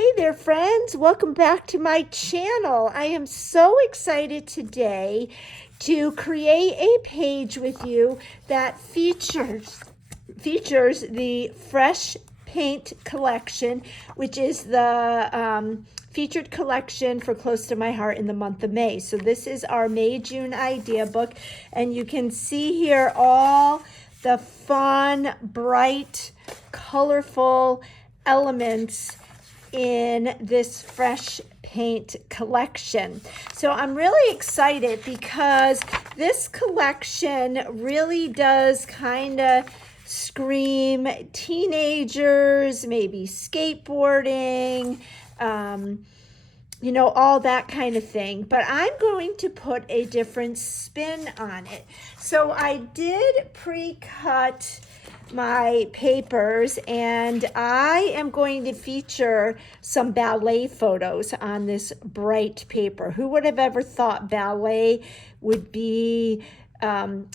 Hey there, friends. Welcome back to my channel. I am so excited today to create a page with you that features the Fresh Paint collection, which is the featured collection for Close to My Heart in the month of May. So this is our May-June idea book, and you can see here all the fun, bright, colorful elements in this Fresh Paint collection. So I'm really excited because this collection really does kind of scream teenagers, maybe skateboarding, you know, all that kind of thing. But I'm going to put a different spin on it. So I did pre-cut my papers, and I am going to feature some ballet photos on this bright paper. Who would have ever thought ballet would be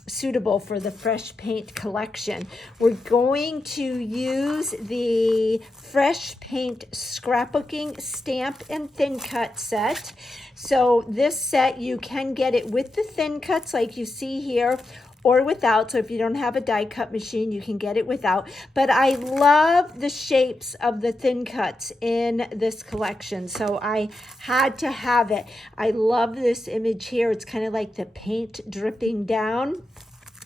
suitable for the Fresh Paint collection? We're going to use the Fresh Paint scrapbooking stamp and thin cut set. So this set, you can get it with the thin cuts like you see here, or without. So if you don't have a die cut machine, you can get it without. But I love the shapes of the thin cuts in this collection, so I had to have it. I love this image here. It's kind of like the paint dripping down.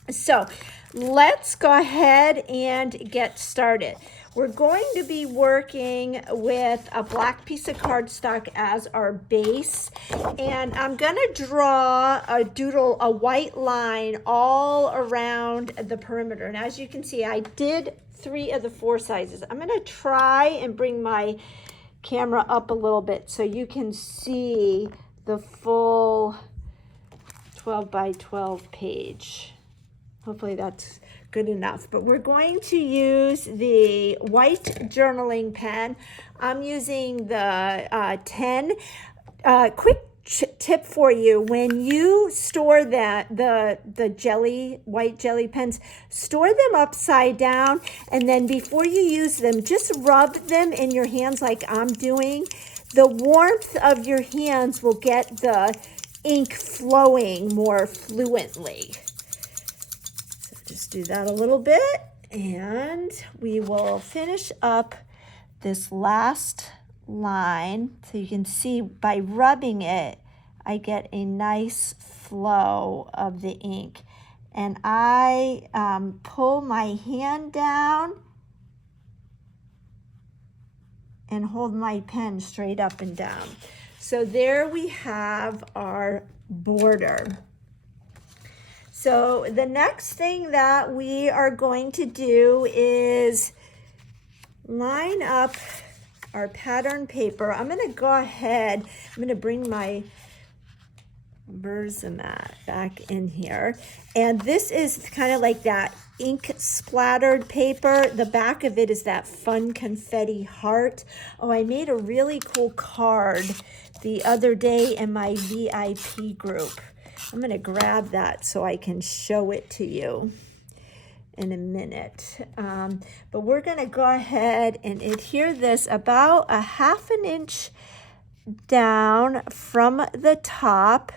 So let's go ahead and get started. We're going to be working with a black piece of cardstock as our base, and I'm going to draw a white line all around the perimeter. And as you can see, I did 3 of the 4 sizes. I'm going to try and bring my camera up a little bit so you can see the full 12 by 12 page. Hopefully that's good enough. But we're going to use the white journaling pen. I'm using the 10. Quick tip for you: when you store the white jelly pens, store them upside down, and then before you use them, just rub them in your hands like I'm doing. The warmth of your hands will get the ink flowing more fluently. Just do that a little bit, and we will finish up this last line. So you can see by rubbing it, I get a nice flow of the ink. And I pull my hand down and hold my pen straight up and down. So there we have our border. So the next thing that we are going to do is line up our pattern paper. I'm going to go ahead, I'm going to bring my Versamat back in here. And this is kind of like that ink splattered paper. The back of it is that fun confetti heart. Oh, I made a really cool card the other day in my VIP group. I'm going to grab that so I can show it to you in a minute. But we're going to go ahead and adhere this about a 1/2 inch down from the top.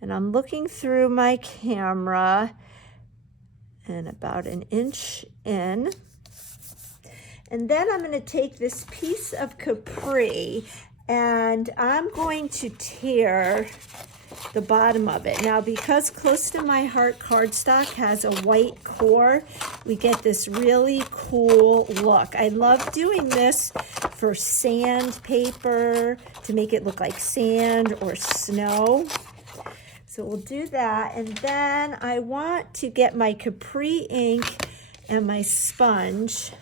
And I'm looking through my camera, and about 1 inch in. And then I'm going to take this piece of capri, and I'm going to tear the bottom of it. Now, because Close to My Heart cardstock has a white core, we get this really cool look. I love doing this for sandpaper to make it look like sand or snow. So we'll do that, and then I want to get my capri ink and my sponge,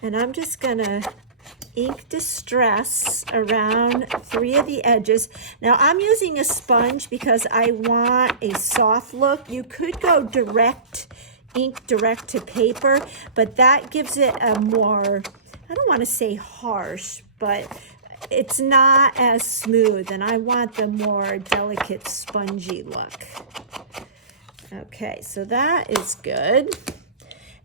and I'm just gonna ink distress around 3 of the edges. Now I'm using a sponge because I want a soft look. You could go ink direct to paper, but that gives it a more, I don't want to say harsh, but it's not as smooth, and I want the more delicate spongy look. Okay, so that is good.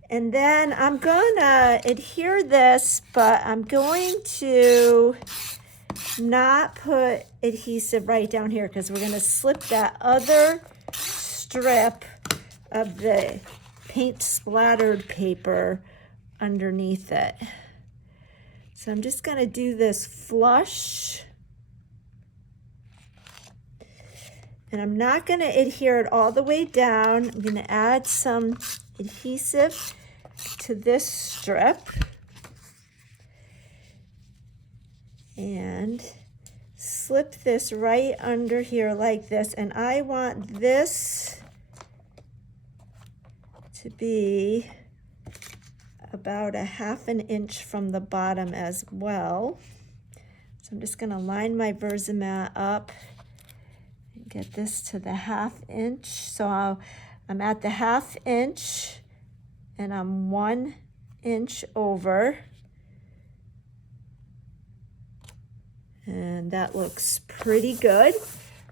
And then I'm gonna adhere this, but I'm going to not put adhesive right down here because we're gonna slip that other strip of the paint splattered paper underneath it. So I'm just gonna do this flush. And I'm not gonna adhere it all the way down. I'm gonna add some adhesive to this strip. And slip this right under here like this. And I want this to be about a ½ inch from the bottom as well. So I'm just gonna line my Versamat up and get this to the ½ inch. So I'm at the ½ inch and I'm 1 inch over. And that looks pretty good.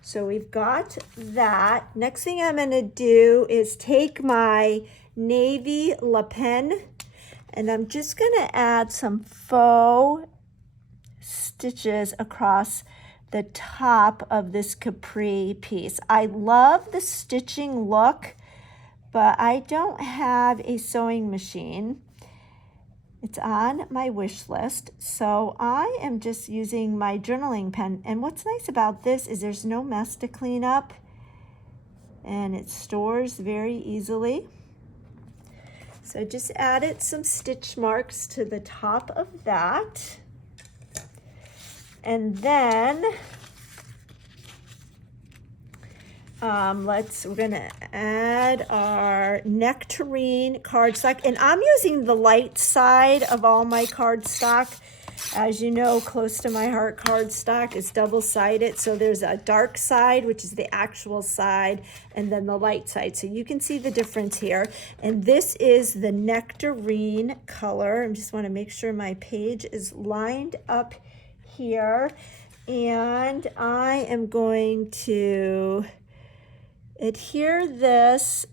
So we've got that. Next thing I'm gonna do is take my navy Le Pen and I'm just gonna add some faux stitches across the top of this capri piece. I love the stitching look, but I don't have a sewing machine. It's on my wish list, so I am just using my journaling pen. And what's nice about this is there's no mess to clean up, and it stores very easily. So I just added some stitch marks to the top of that. And then we're gonna add our nectarine cardstock, and I'm using the light side of all my cardstock. As you know, close to my heart cardstock is double-sided, so there's a dark side, which is the actual side, and then the light side. So you can see the difference here. And this is the nectarine color. I just want to make sure my page is lined up here, and I am going to adhere this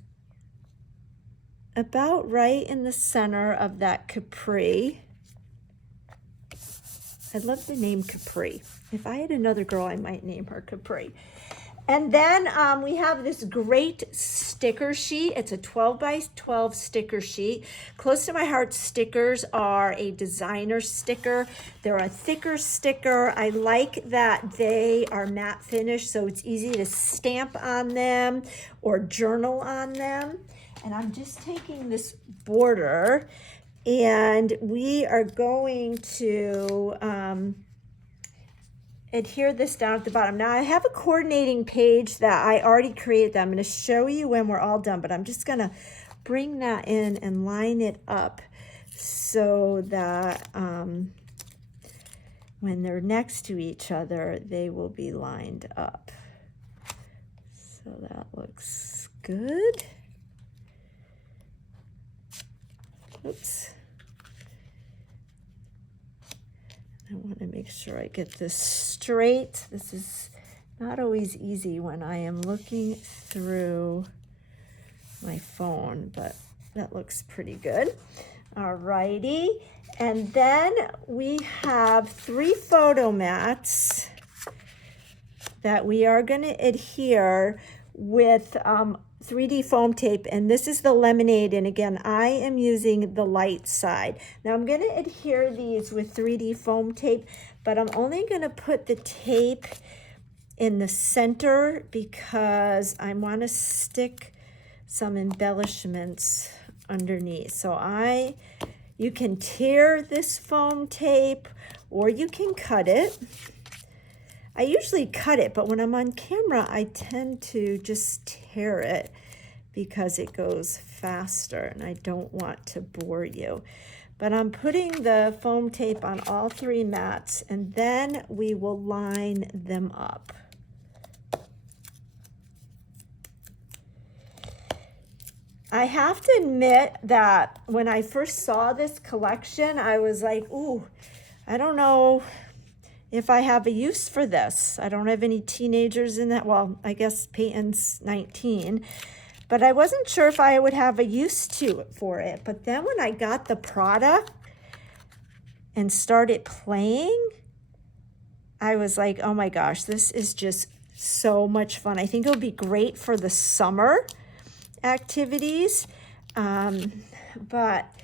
about right in the center of that capri. I love the name Capri. If I had another girl, I might name her Capri. And then we have this great sticker sheet. It's a 12 by 12 sticker sheet. Close to my heart stickers are a designer sticker. They're a thicker sticker. I like that they are matte finish, so it's easy to stamp on them or journal on them. And I'm just taking this border and we are going to adhere this down at the bottom. Now I have a coordinating page that I already created that I'm going to show you when we're all done, but I'm just going to bring that in and line it up so that when they're next to each other, they will be lined up. So that looks good. Oops. I want to make sure I get this straight. This is not always easy when I am looking through my phone, but that looks pretty good. All righty. And then we have 3 photo mats that we are going to adhere with 3D foam tape, and this is the lemonade, and again I am using the light side. Now I'm going to adhere these with 3D foam tape, but I'm only going to put the tape in the center because I want to stick some embellishments underneath. So you can tear this foam tape or you can cut it. I usually cut it, but when I'm on camera, I tend to just tear it because it goes faster and I don't want to bore you. But I'm putting the foam tape on all 3 mats and then we will line them up. I have to admit that when I first saw this collection, I was like, ooh, I don't know if I have a use for this. I don't have any teenagers in that. Well, I guess Peyton's 19, but I wasn't sure if I would have a use for it. But then when I got the product and started playing, I was like, oh my gosh, this is just so much fun. I think it'll be great for the summer activities. But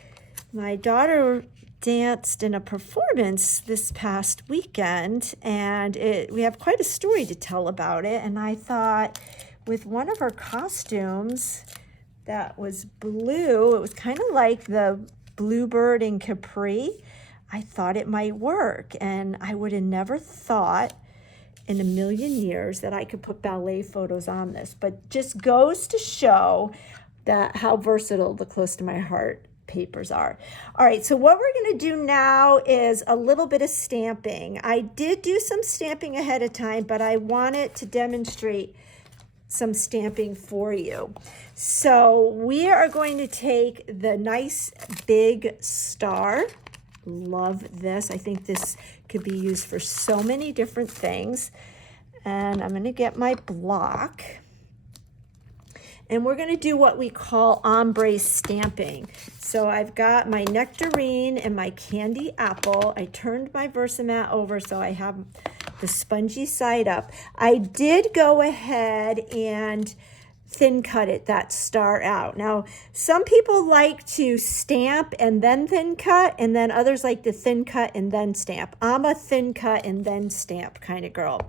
my daughter danced in a performance this past weekend, and we have quite a story to tell about it. And I thought with one of her costumes that was blue, it was kind of like the Bluebird and Capri. I thought it might work, and I would have never thought in a million years that I could put ballet photos on this, but just goes to show that how versatile the close to my heart papers are. All right, so what we're going to do now is a little bit of stamping. I did do some stamping ahead of time, but I wanted to demonstrate some stamping for you. So we are going to take the nice big star. Love this. I think this could be used for so many different things. And I'm going to get my block. And we're going to do what we call ombre stamping. So I've got my nectarine and my candy apple. I turned my Versamat over so I have the spongy side up. I did go ahead and thin cut it, that star out. Now, some people like to stamp and then thin cut, and then others like to thin cut and then stamp. I'm a thin cut and then stamp kind of girl.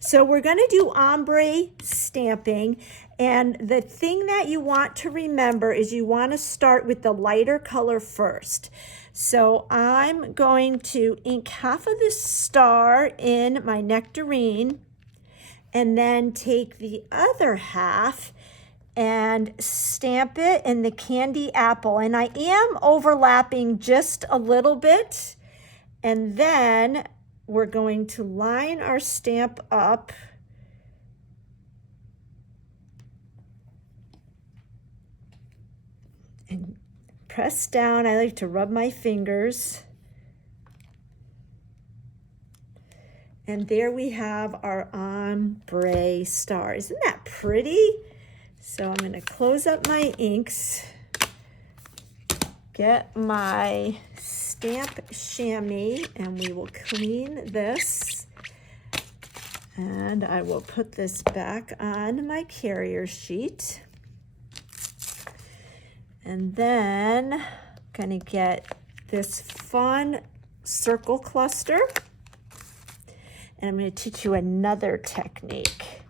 So we're going to do ombre stamping, and the thing that you want to remember is you want to start with the lighter color first. So I'm going to ink half of this star in my nectarine, and then take the other half and stamp it in the candy apple. And I am overlapping just a little bit. And then we're going to line our stamp up and press down. I like to rub my fingers. And there we have our ombre star. Isn't that pretty? So I'm going to close up my inks, get my stamp chamois, and we will clean this. And I will put this back on my carrier sheet. And then I'm going to get this fun circle cluster. And I'm going to teach you another technique.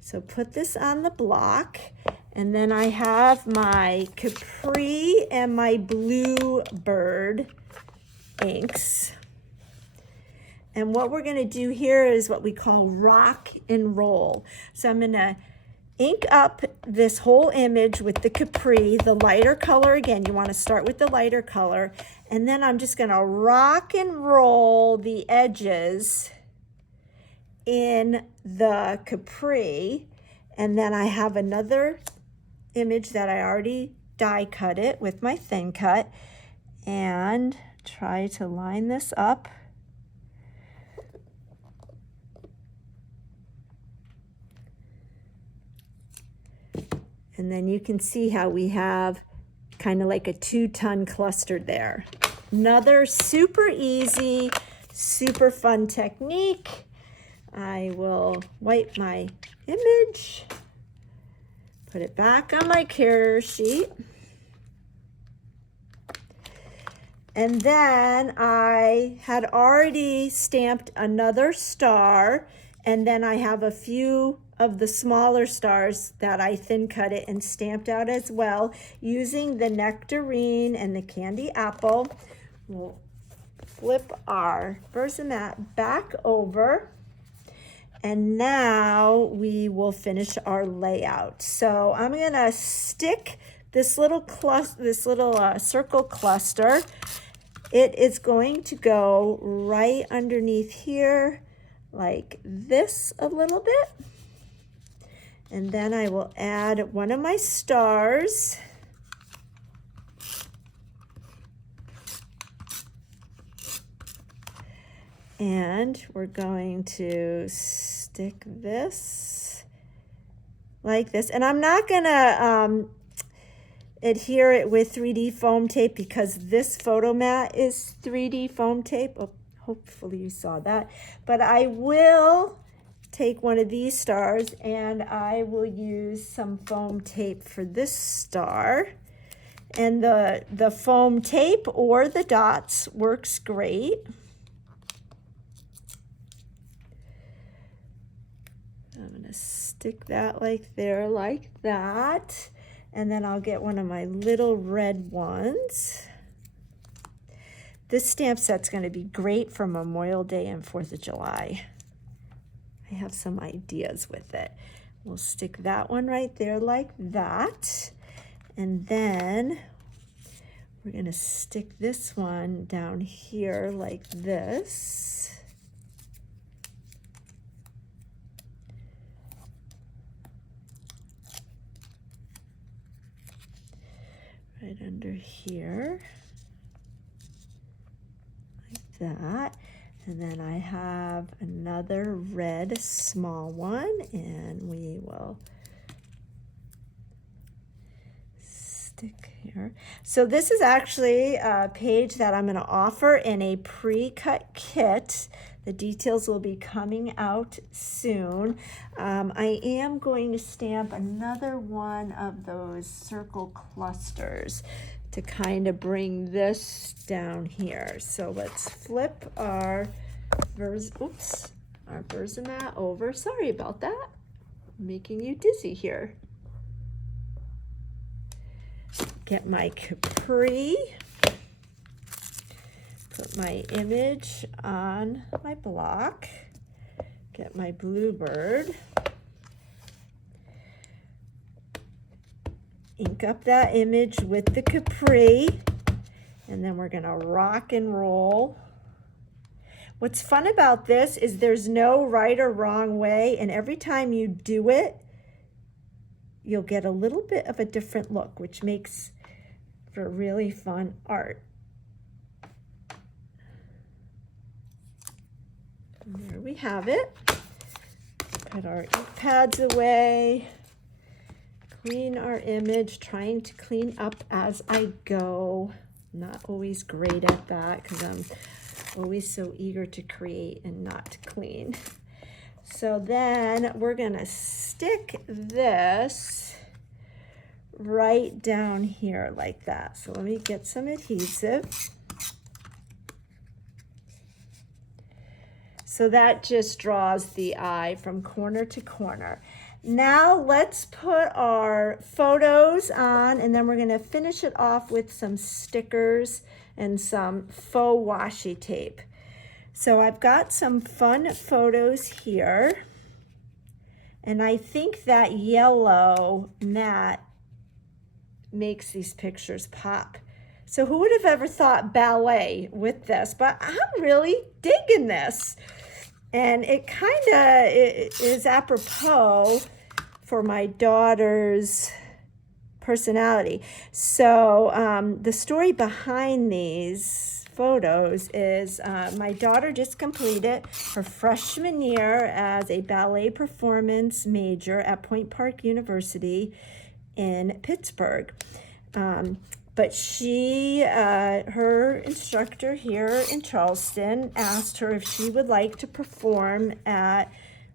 So put this on the block, and then I have my Capri and my Bluebird inks. And what we're going to do here is what we call rock and roll. So I'm going to ink up this whole image with the Capri, the lighter color. Again, you want to start with the lighter color. And then I'm just going to rock and roll the edges in the Capri, and then I have another image that I already die cut it with my thin cut, and try to line this up. And then you can see how we have kind of like a 2-ton cluster there. Another super easy, super fun technique. I will wipe my image, put it back on my carrier sheet, and then I had already stamped another star, and then I have a few of the smaller stars that I thin cut it and stamped out as well using the nectarine and the candy apple. We'll flip our Versamat back over. And now we will finish our layout. So I'm going to stick this little circle cluster. It is going to go right underneath here like this a little bit. And then I will add one of my stars. And we're going to stick this like this. And I'm not gonna adhere it with 3D foam tape because this photo mat is 3D foam tape. Oh, hopefully you saw that. But I will take one of these stars and I will use some foam tape for this star. And the foam tape or the dots works great. I'm going to stick that like there, like that. And then I'll get one of my little red ones. This stamp set's going to be great for Memorial Day and 4th of July. I have some ideas with it. We'll stick that one right there like that. And then we're going to stick this one down here like this. Right under here, like that. And then I have another red small one, and we will stick here. So this is actually a page that I'm going to offer in a pre-cut kit. The details will be coming out soon. I am going to stamp another one of those circle clusters to kind of bring this down here. So let's flip our Versamat over. Sorry about that. I'm making you dizzy here. Get my Capri. Put my image on my block. Get my bluebird. Ink up that image with the Capri. And then we're gonna rock and roll. What's fun about this is there's no right or wrong way, and every time you do it, you'll get a little bit of a different look, which makes for really fun art. And there we have it. Put our ink pads away. Clean our image, trying to clean up as I go. Not always great at that because I'm always so eager to create and not to clean. So then we're gonna stick this right down here like that. So let me get some adhesive. So that just draws the eye from corner to corner. Now let's put our photos on, and then we're going to finish it off with some stickers and some faux washi tape. So I've got some fun photos here, and I think that yellow mat makes these pictures pop. So who would have ever thought ballet with this? But I'm really digging this. And it kind of is apropos for my daughter's personality. So the story behind these photos is my daughter just completed her freshman year as a ballet performance major at Point Park University in Pittsburgh. But she, her instructor here in Charleston asked her if she would like to perform at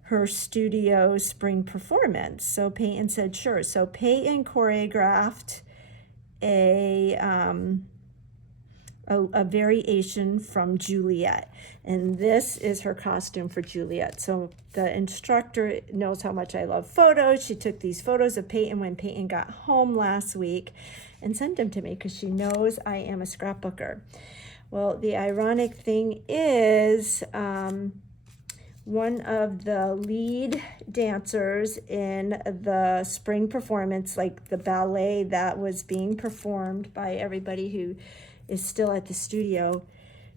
her studio spring performance. So Peyton said sure. So Peyton choreographed a variation from Juliet. And this is her costume for Juliet. So the instructor knows how much I love photos. She took these photos of Peyton when Peyton got home last week and sent them to me because she knows I am a scrapbooker. Well, the ironic thing is one of the lead dancers in the spring performance, like the ballet that was being performed by everybody who is still at the studio,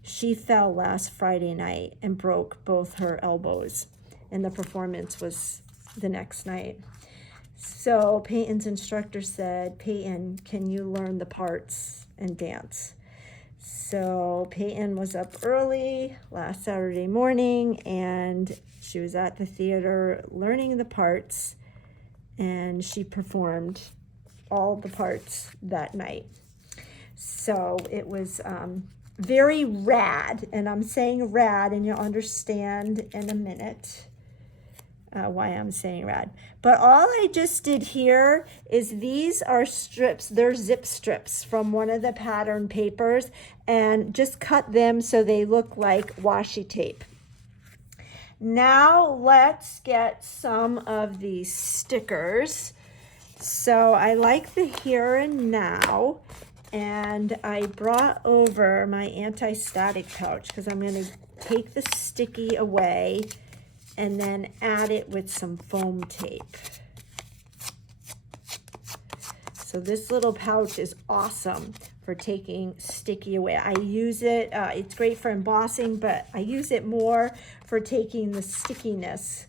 she fell last Friday night and broke both her elbows, and the performance was the next night. So Peyton's instructor said, Peyton, can you learn the parts and dance? So Peyton was up early last Saturday morning, and she was at the theater learning the parts, and she performed all the parts that night. So it was very rad, and I'm saying rad, and you'll understand in a minute why I'm saying rad. But all I just did here is these are strips, they're zip strips from one of the pattern papers, and just cut them so they look like washi tape. Now let's get some of these stickers. So I like the here and now, and I brought over my anti-static pouch because I'm going to take the sticky away and then add it with some foam tape. So this little pouch is awesome for taking sticky away. I use it, it's great for embossing, but I use it more for taking the stickiness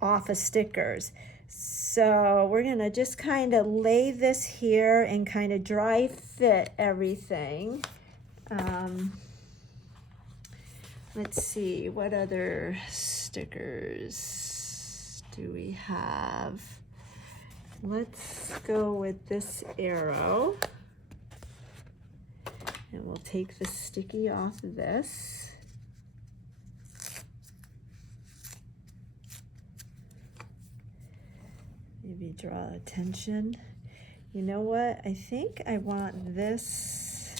off of stickers. So we're gonna just kind of lay this here and kind of dry fit everything. Let's see, what other stickers do we have? Let's go with this arrow. And we'll take the sticky off of this. Maybe draw attention. You know what? I think I want this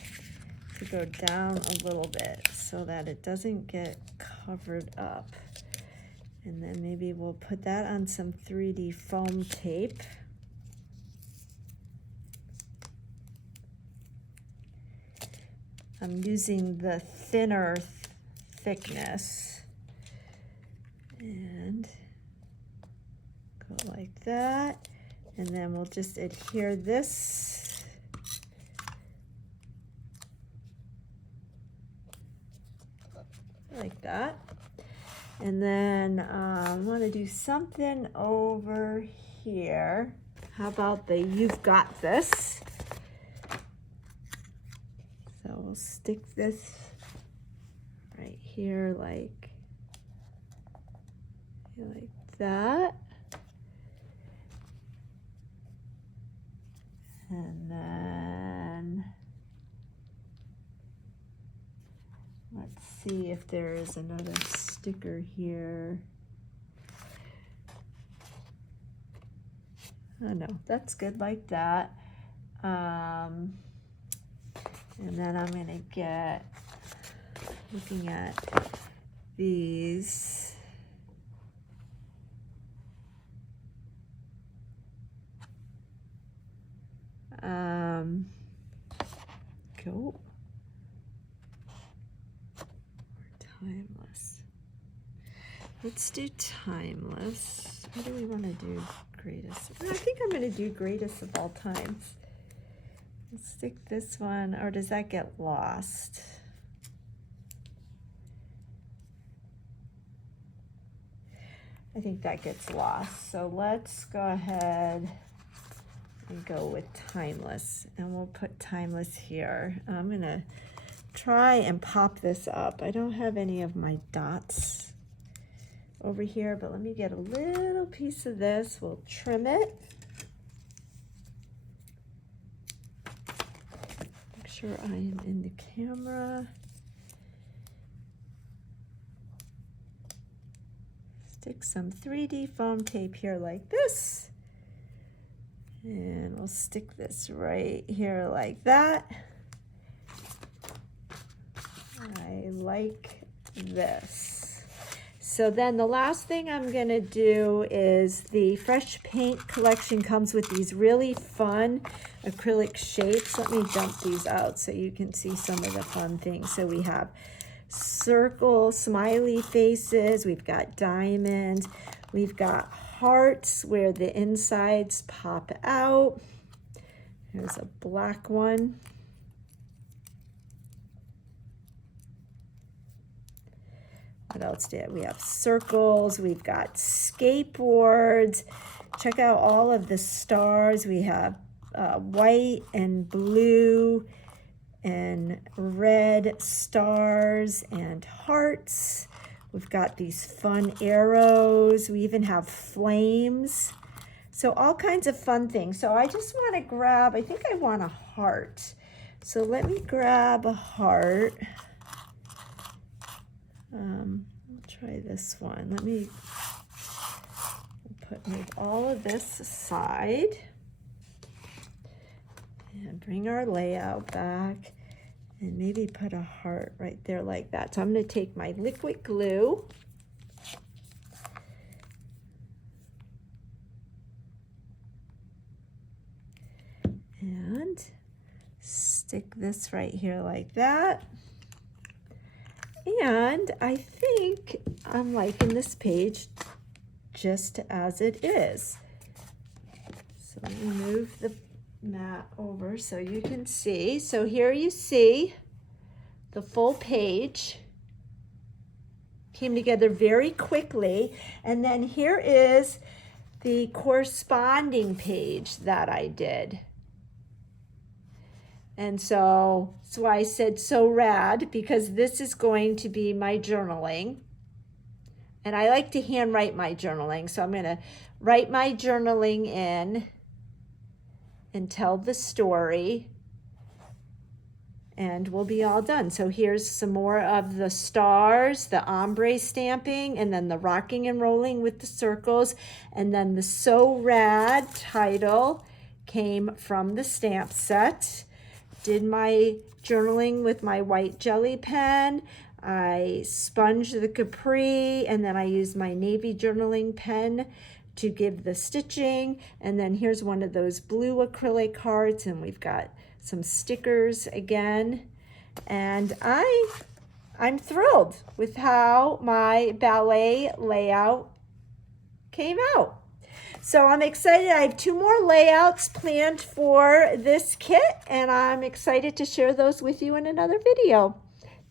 to go down a little bit so that it doesn't get covered up. And then maybe we'll put that on some 3D foam tape. I'm using the thinner thickness. And go like that. And then we'll just adhere this. Like that. And then I want to do something over here. How about the "You've Got This"? So we'll stick this right here like that. And then let's see if there is another sticker here. Oh no, that's good like that. And then I'm gonna get, looking at these. Go. Timeless. Let's do timeless. What do we want to do? Greatest. I think I'm going to do greatest of all times. Let's stick this one, or does that get lost? I think that gets lost. So let's go ahead and go with timeless, and we'll put timeless here. I'm going to try and pop this up. I don't have any of my dots over here, but let me get a little piece of this. We'll trim it. Make sure I am in the camera. Stick some 3D foam tape here like this. And we'll stick this right here like that. I like this. So then the last thing I'm going to do is the Fresh Paint collection comes with these really fun acrylic shapes. Let me dump these out so you can see some of the fun things. So we have circle, smiley faces, we've got diamonds, we've got hearts where the insides pop out. Here's a black one. What else did we have? Circles, we've got skateboards. Check out all of the stars. We have white and blue and red stars and hearts. We've got these fun arrows. We even have flames. So all kinds of fun things. So I just want to grab, I think I want a heart. So let me grab a heart. I'll try this one. Let me move all of this aside and bring our layout back and maybe put a heart right there like that. So I'm going to take my liquid glue and stick this right here like that. And I think I'm liking this page just as it is. So let me move the mat over so you can see. So here you see the full page came together very quickly. And then here is the corresponding page that I did. And so that's why I said so rad, because this is going to be my journaling. And I like to handwrite my journaling. So I'm going to write my journaling in and tell the story. And we'll be all done. So here's some more of the stars, the ombre stamping, and then the rocking and rolling with the circles. And then the So Rad title came from the stamp set. Did my journaling with my white jelly pen. I sponged the capri, and then I used my navy journaling pen to give the stitching. And then here's one of those blue acrylic cards, and we've got some stickers again. And I'm thrilled with how my ballet layout came out. So I'm excited. I have 2 more layouts planned for this kit, and I'm excited to share those with you in another video.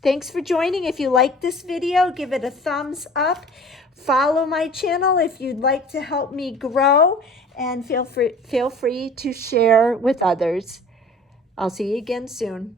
Thanks for joining. If you like this video, give it a thumbs up. Follow my channel if you'd like to help me grow, and feel free to share with others. I'll see you again soon.